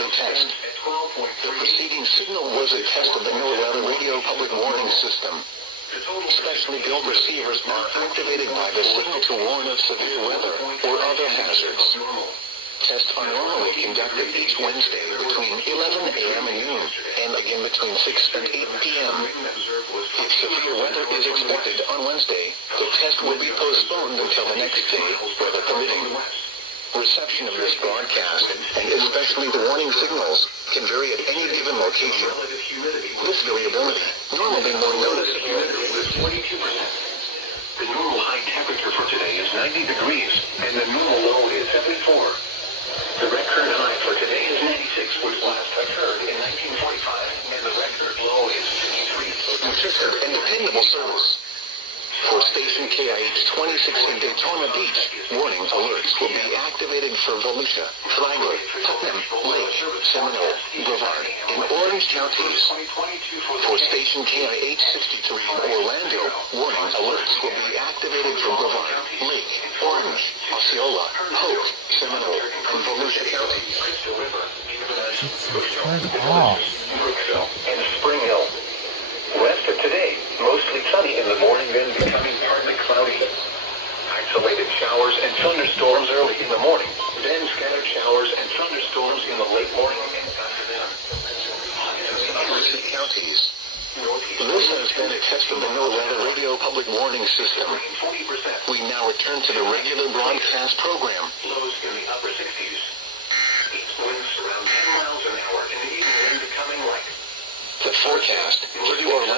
the test. The preceding signal was a test of the NOAA radio public warning system. Specially built receivers are activated by the signal to warn of severe weather or other hazards. Tests are normally conducted each Wednesday between 11 a.m. and noon, and again between 6 and 8 p.m. If severe weather is expected on Wednesday, the test will be postponed until the next day, weather permitting. Reception of this broadcast, and especially the warning signals, can vary at any given location. This variability, normally more noticeable. Humidity was 42%. The normal high temperature for today is 90 degrees, and the normal low is 74. The record high for today is 96, which last occurred in 1945, and the record low is 53. Consistent and dependable service. For station KIH63 in Daytona Beach, warning alerts will be activated for Volusia, Flagler, Putnam, Lake, Seminole, Brevard, and Orange counties. For station KIH63 in Orlando, warning alerts will be activated for Brevard, Lake, Orange, Osceola, Polk, Seminole, and Volusia counties. Turn off. And Spring Hill. Rest of today, mostly sunny in the morning, then becoming partly cloudy. Isolated showers and thunderstorms early in the morning, then scattered showers and thunderstorms in the late morning and afternoon. Counties. This has been a test of the NOAA radio public warning system. We now return to the regular broadcast program. Lows in the upper 60s. East winds around 10 miles an hour in the evening and becoming light. The forecast for the Orlando